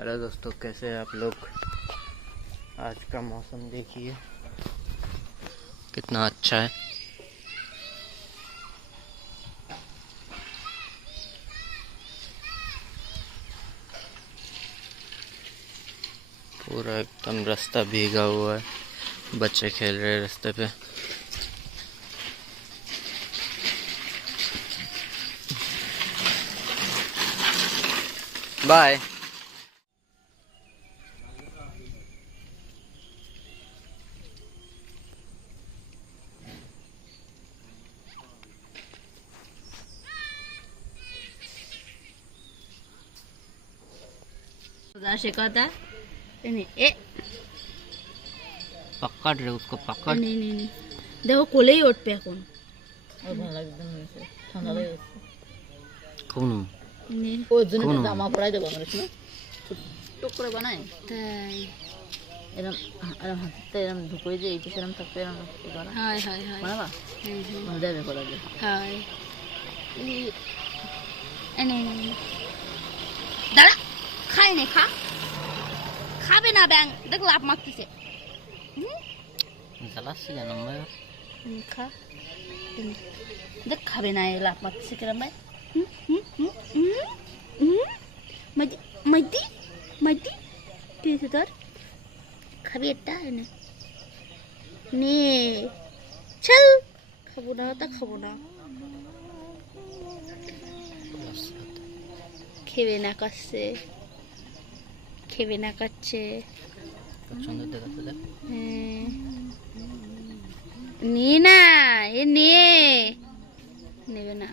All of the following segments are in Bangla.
हेलो दोस्तों, कैसे हैं आप लोग। आज का मौसम देखिए कितना अच्छा है। पूरा एकदम रास्ता भीगा हुआ है, बच्चे खेल रहे हैं रास्ते पे। बाय। शिकाता नहीं पकड़ रहे उसको, पकड़। नहीं देखो कोले ही उठ पे कौन कौन ও জন্য জামা পরাই দেব আমরা শুনো টুক করে বানাই তাই এরকম আর হাতে এরকম ঢুকই যে এই পিছে এরকম থাকতে এরকম করা হাই হাই হাই বাবা মজা হবে করা যায় হাই এনে দাঁড়া খাই নে খা খাবে না ব্যাং দেখ লাভ মারতেছে জ্বালাচ্ছি কেন ভাই? খা দেখ খাবে না লাভ মারতেছে কেন ভাই মাইতি তুই তোর খাবি একটা এনে নে চল খাবো না তা খাবো না খেবে না কাচ্ছে খেবে না কাচ্ছে সুন্দর দেখাচ্ছে দেখ। নে না এ নে নেবে না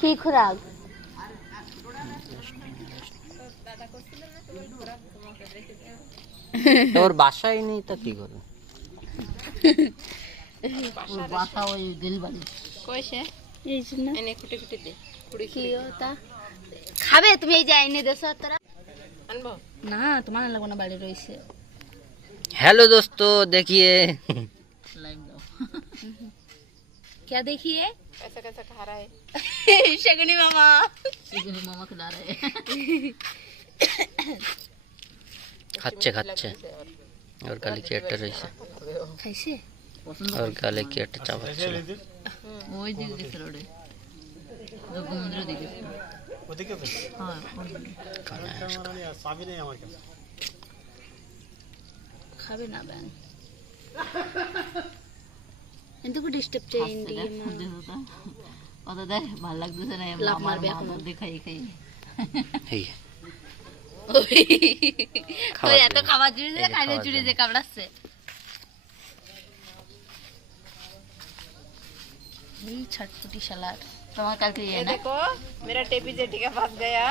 কি খোরাক তোর বাসায় নেই তা কি করবে? বাসা ওই দিলবাড়ি কইছে এই জন্য এনে কুটে কুটে দে কুড়ি কি ওটা খাবে তুমি এই যে আইনে দেছো তোরা আনবো না তোমার না লাগো না বাড়ি রইছে। हेलो दोस्तों, देखिए लाइव दो क्या देखिए कैसा कैसा खा रहा है शगुनी मामा खिला रहे খাচ্ছে খাচ্ছে और गाली की अट्टा रही से খাইছে और गाली की अट्टा चावल ওই দিকে গেছে রোডে সমুদ্র দিকে ওদিকে হ্যাঁ খাবে না ব্যাং এতটুকু ডিস্টার্ব চাই ইন্ডিয়া কত দেখ ভালো লাগতেছে না আমার এখন দেখাই খাই ওই এত খাবার জুড়ে যে খাইলে জুড়ে যে কামড়াচ্ছে ये छटपटी सलाद तुम्हारा कल ये ना देखो मेरा टेपी जेठी के पास गया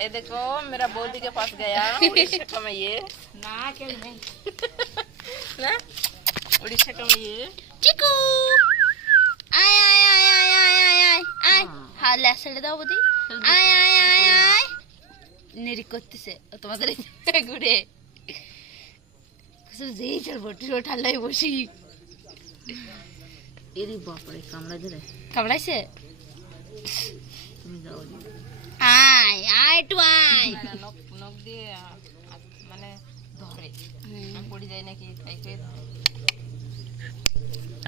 ये देखो मेरा बोली के पास गया उड़ीसा का में ये ना क्या नहीं ना उड़ीसा का में ये चिकू आय आय आय आय आय आय आय आय हाँ लेसड़ दाओ बुद्धि आय आय आय आय नेरी कोत्ती से तुम्हारे गुड़े कुछ ज़ेही चल बोटी रोट हल्ला ही बोशी এরি বাপরে কামড়া দিলে কামড়াইছে তুমি যাও আয় আয় টু আয় নখ নখ দিয়ে মানে ধরে পড়ে যায় নাকি তাইকে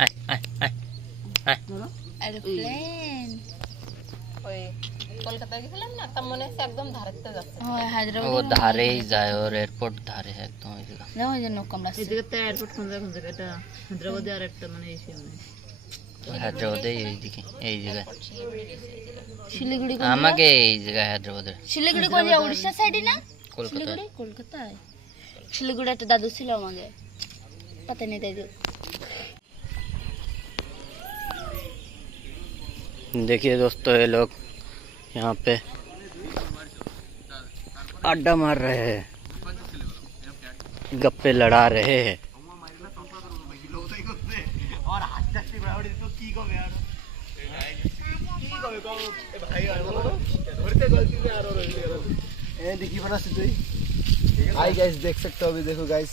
আয় আয় আয় আয় এরোপ্লেন ওই কলকাতা গেছিলাম না তার মনে হচ্ছে একদম ধারেতে যাচ্ছে ওই হায়দ্রাবাদ वो धारे ही जाए और एयरपोर्ट धारे है एकदम इधर না ওই জন্য কামড়াছে এদিকে তো এয়ারপোর্ট কোন জায়গা এটা হায়দ্রাবাদে আর একটা মানে এই হায়দ্রাবাদে এই দিকে এই জায়গায় শিলিগুড়ি আমাকে এই জায়গায় হায়দ্রাবাদের শিলিগুড়ি কোন জায়গা উড়িষ্যা সাইডে না কলকাতা শিলিগুড়ি কলকাতায় শিলিগুড়ি একটা দাদু ছিল আমাদের पता नहीं दादू देखिए दोस्तों, ये लोग यहाँ पे अड्डा मार रहे हैं, गप्पे लड़ा रहे हैं। और हाथ बराबर तो की कबे यार की कबे को ए भाई यार धरते गलती से यार और ए देखी बना से तुई हाय गाइस देख सकते हो अभी देखो गाइस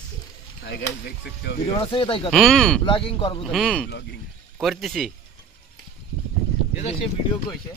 हाय गाइस देख सकते हो वीडियो बना से তাই কথা ব্লগিং করব তো ব্লগিং করতেছি ये तो से वीडियो को है